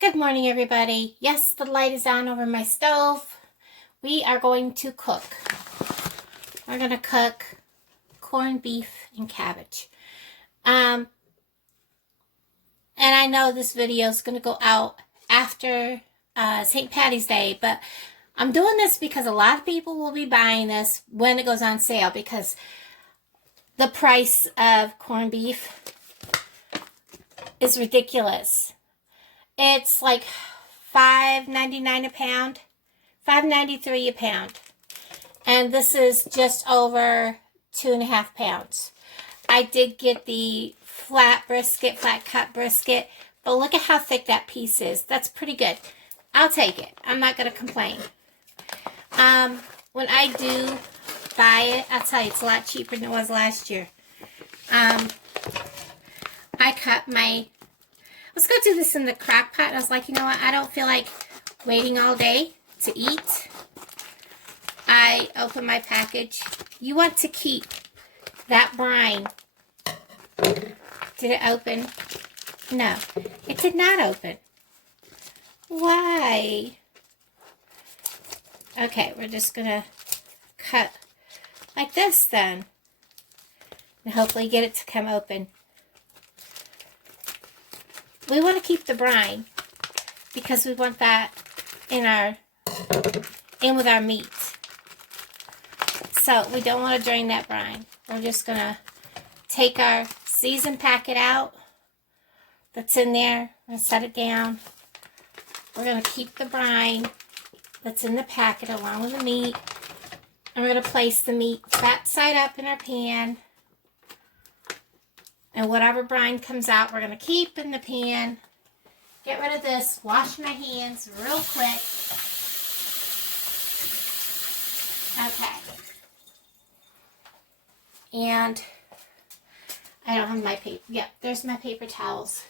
Good morning, everybody. Yes, the light is on over my stove. We are going to cook. We're going to cook corned beef and cabbage. And I know this video is going to go out after St. Paddy's Day, but I'm doing this because a lot of people will be buying this when it goes on sale because the price of corned beef is ridiculous. It's like $5.99 a pound, $5.93 a pound. And this is just over 2.5 pounds. I did get the flat cut brisket, but look at how thick that piece is. That's pretty good. I'll take it. I'm not going to complain. When I do buy it, I'll tell you, it's a lot cheaper than it was last year. I cut my... Let's go do this in the crock pot. I was like, you know what? I don't feel like waiting all day to eat. I open my package. You want to keep that brine. Did it open? No, it did not open. Why? Okay, we're just going to cut like this then. And hopefully get it to come open. We want to keep the brine because we want that in with our meat. So we don't want to drain that brine. We're just going to take our seasoned packet out that's in there. We're going to set it down. We're going to keep the brine that's in the packet along with the meat. And we're going to place the meat fat side up in our pan. And whatever brine comes out, we're going to keep in the pan. Get rid of this. Wash my hands real quick. Okay. And I don't have my paper. Yep, there's my paper towels.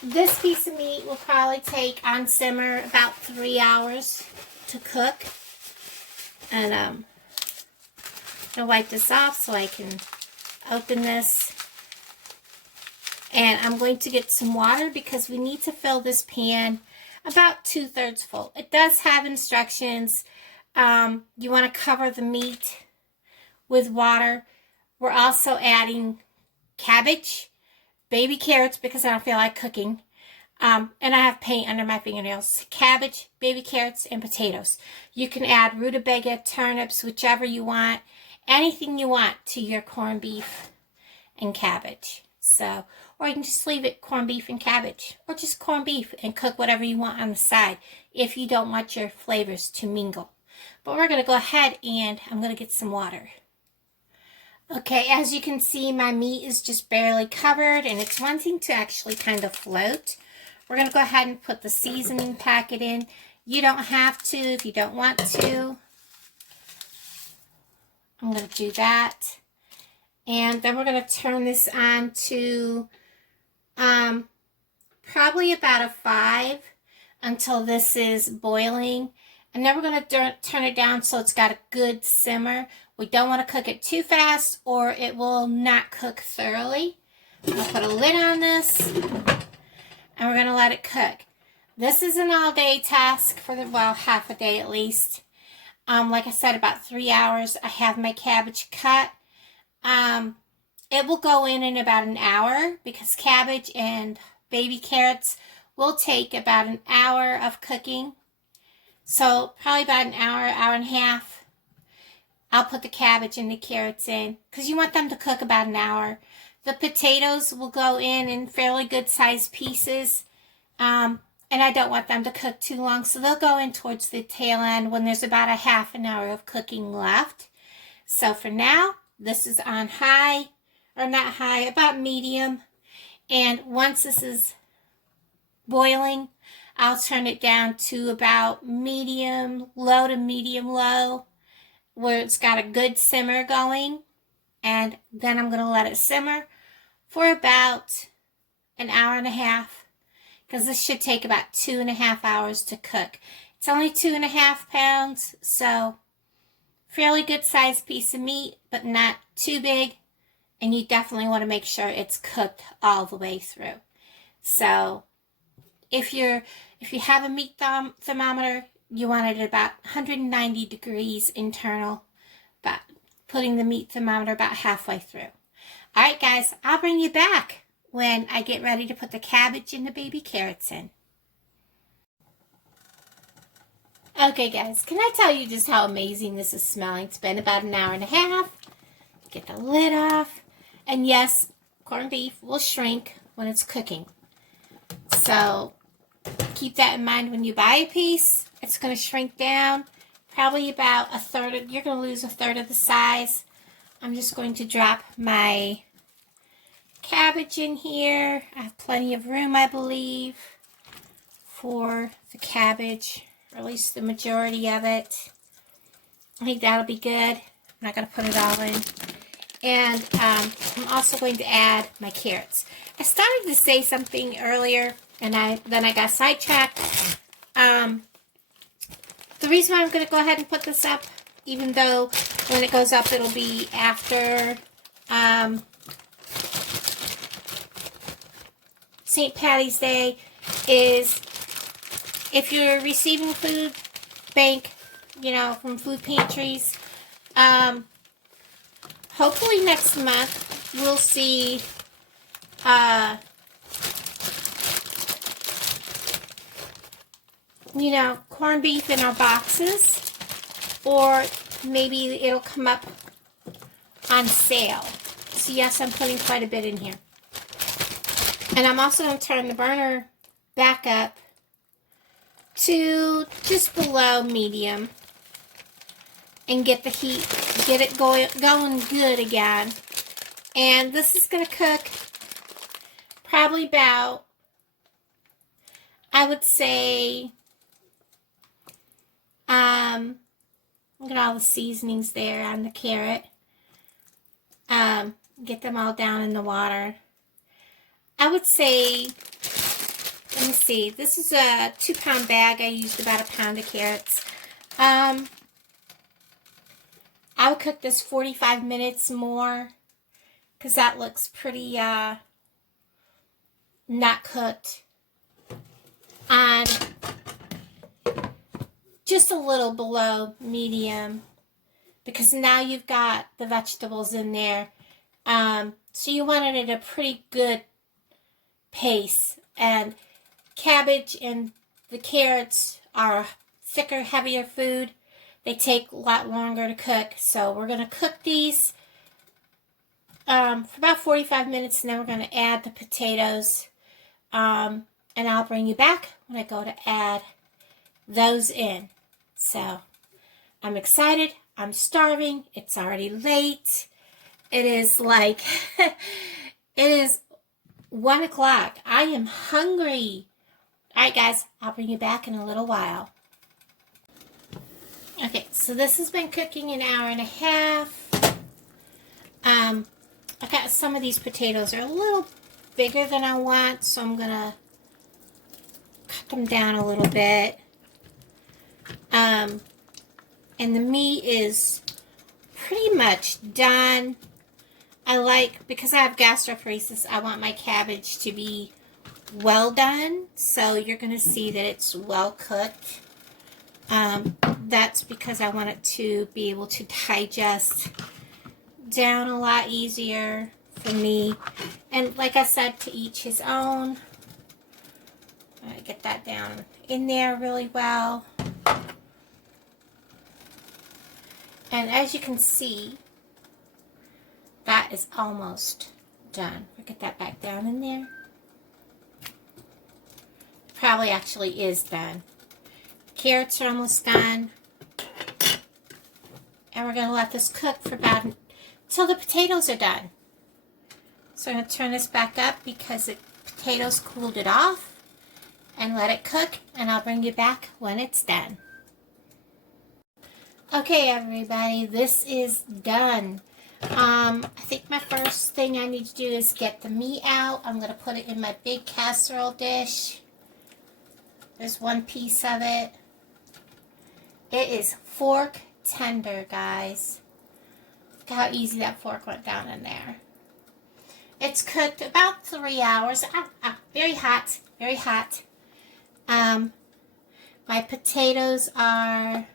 This piece of meat will probably take on simmer about 3 hours to cook. And I'm going to wipe this off so I can open this. And I'm going to get some water because we need to fill this pan about 2/3 full. It does have instructions. You want to cover the meat with water. We're also adding cabbage, baby carrots because I don't feel like cooking. And I have paint under my fingernails. Cabbage, baby carrots, and potatoes. You can add rutabaga, turnips, whichever you want. Anything you want to your corned beef and cabbage. So, or you can just leave it corned beef and cabbage. Or just corned beef and cook whatever you want on the side if you don't want your flavors to mingle. But we're going to go ahead and I'm going to get some water. Okay, as you can see, my meat is just barely covered and it's wanting to actually kind of float. We're going to go ahead and put the seasoning packet in. You don't have to if you don't want to. I'm going to do that. And then we're going to turn this on to probably about a 5 until this is boiling. And then we're going to turn it down so it's got a good simmer. We don't want to cook it too fast or it will not cook thoroughly. I'm going to put a lid on this and we're going to let it cook. This is an all-day task for half a day at least. Like I said, about 3 hours. I have my cabbage cut. It will go in about an hour because cabbage and baby carrots will take about an hour of cooking. So probably about an hour, hour and a half. I'll put the cabbage and the carrots in because you want them to cook about an hour. The potatoes will go in fairly good sized pieces. And I don't want them to cook too long, so they'll go in towards the tail end when there's about a half an hour of cooking left. So for now, this is on high, or not high, about medium. And once this is boiling, I'll turn it down to about medium low to medium low, where it's got a good simmer going. And then I'm going to let it simmer for about an hour and a half. Because this should take about 2.5 hours to cook. It's only 2.5 pounds, so fairly good sized piece of meat, but not too big and you definitely want to make sure it's cooked all the way through. So if you have a meat thermometer, you want it at about 190 degrees internal, but putting the meat thermometer about halfway through. All right, guys, I'll bring you back when I get ready to put the cabbage and the baby carrots in. Okay, guys, can I tell you just how amazing this is smelling? It's been about an hour and a half. Get the lid off. And yes, corned beef will shrink when it's cooking. So keep that in mind when you buy a piece. It's going to shrink down probably about a third. You're going to lose a third of the size. I'm just going to drop my cabbage in here. I have plenty of room, I believe, for the cabbage, or at least the majority of it. I think that'll be good. I'm not going to put it all in. And I'm also going to add my carrots. I started to say something earlier, and then I got sidetracked. The reason why I'm going to go ahead and put this up, even though when it goes up it'll be after St. Paddy's Day, is if you're receiving food bank, from food pantries, hopefully next month we'll see corned beef in our boxes, or maybe it'll come up on sale. So yes, I'm putting quite a bit in here. And I'm also going to turn the burner back up to just below medium and get the heat, get it going good again. And this is going to cook probably about, I would say, look at all the seasonings there on the carrot. Get them all down in the water. I would say, let me see, this is a 2-pound bag. I used about a pound of carrots. I would cook this 45 minutes more, because that looks pretty not cooked. And just a little below medium, because now you've got the vegetables in there. So you want it at a pretty good pace. And cabbage and the carrots are thicker, heavier food. They take a lot longer to cook. So we're going to cook these for about 45 minutes, and then we're going to add the potatoes. And I'll bring you back when I go to add those in. So I'm excited. I'm starving. It's already late. It is like, it is 1 o'clock. I am hungry. All right, guys, I'll bring you back in a little while. Okay, so this has been cooking an hour and a half. I got some of these potatoes are a little bigger than I want, so I'm gonna cut them down a little bit. And the meat is pretty much done. Because I have gastroparesis, I want my cabbage to be well done. So you're going to see that it's well cooked. That's because I want it to be able to digest down a lot easier for me. And like I said, to each his own. I'm going to get that down in there really well. And as you can see, that is almost done. We'll get that back down in there. Probably actually is done. Carrots are almost done. And we're going to let this cook for about until the potatoes are done. So I'm going to turn this back up because the potatoes cooled it off, and let it cook, and I'll bring you back when it's done. Okay, everybody, this is done. I think my first thing I need to do is get the meat out. I'm going to put it in my big casserole dish. There's one piece of it. It is fork tender, guys. Look how easy that fork went down in there. It's cooked about 3 hours. Ow, ow, very hot, very hot. My potatoes are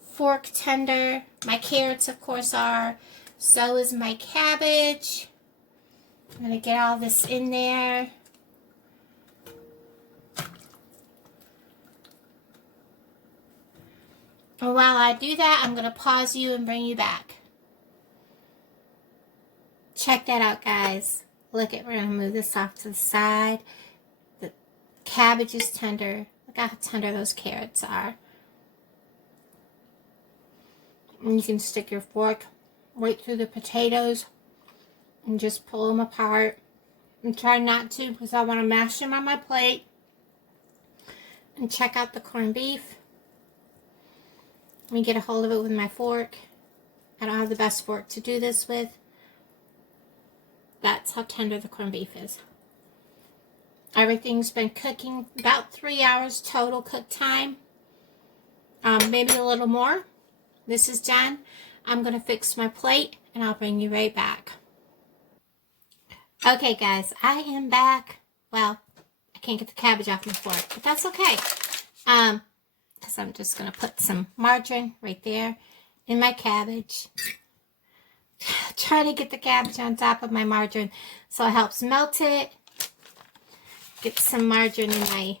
fork tender. My carrots, of course, are. So is my cabbage. I'm going to get all this in there. And while I do that, I'm going to pause you and bring you back. Check that out, guys. Look at, we're going to move this off to the side. The cabbage is tender. Look how tender those carrots are. And you can stick your fork right through the potatoes and just pull them apart. And try not to, because I want to mash them on my plate. And check out the corned beef. Let me get a hold of it with my fork. I don't have the best fork to do this with. That's how tender the corned beef is. Everything's been cooking about 3 hours total cook time. Maybe a little more. This is done. I'm going to fix my plate and I'll bring you right back. Okay, guys, I am back. Well, I can't get the cabbage off my fork, but that's okay. Because I'm just going to put some margarine right there in my cabbage. Trying to get the cabbage on top of my margarine so it helps melt it. Get some margarine in my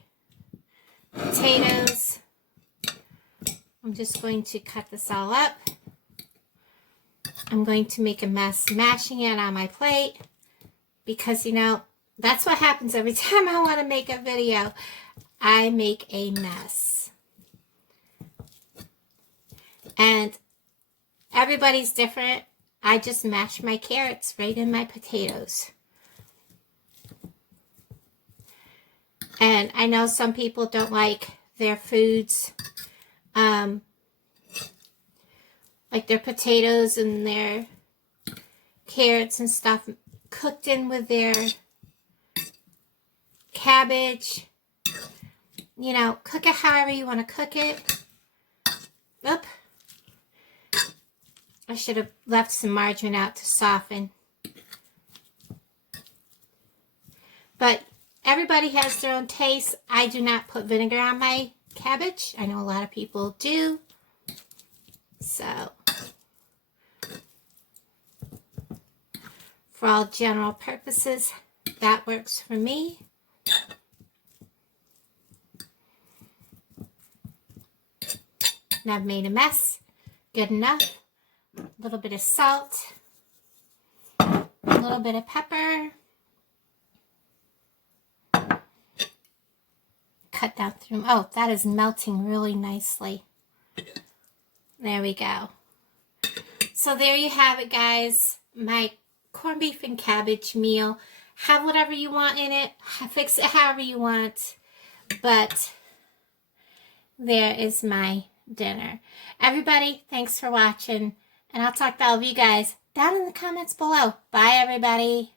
potatoes. I'm just going to cut this all up. I'm going to make a mess mashing it on my plate because, you know, that's what happens every time I want to make a video. I make a mess. And everybody's different. I just mash my carrots right in my potatoes. And I know some people don't like their foods, like their potatoes and their carrots and stuff cooked in with their cabbage. You know, cook it however you want to cook it. Oop. I should have left some margarine out to soften. But everybody has their own taste. I do not put vinegar on my cabbage. I know a lot of people do. So, for all general purposes, that works for me. And I've made a mess. Good enough. A little bit of salt. A little bit of pepper. Cut down through. Oh, that is melting really nicely. There we go. So there you have it, guys. My corned beef and cabbage meal. Have whatever you want in it. Fix it however you want. But there is my dinner. Everybody, thanks for watching. And I'll talk to all of you guys down in the comments below. Bye, everybody.